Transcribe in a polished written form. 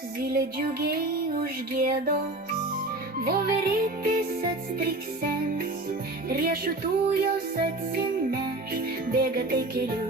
zylė džiugiai užgiedos, voverytės atstriksens, riešutų jos atsineš, bėga tai keliu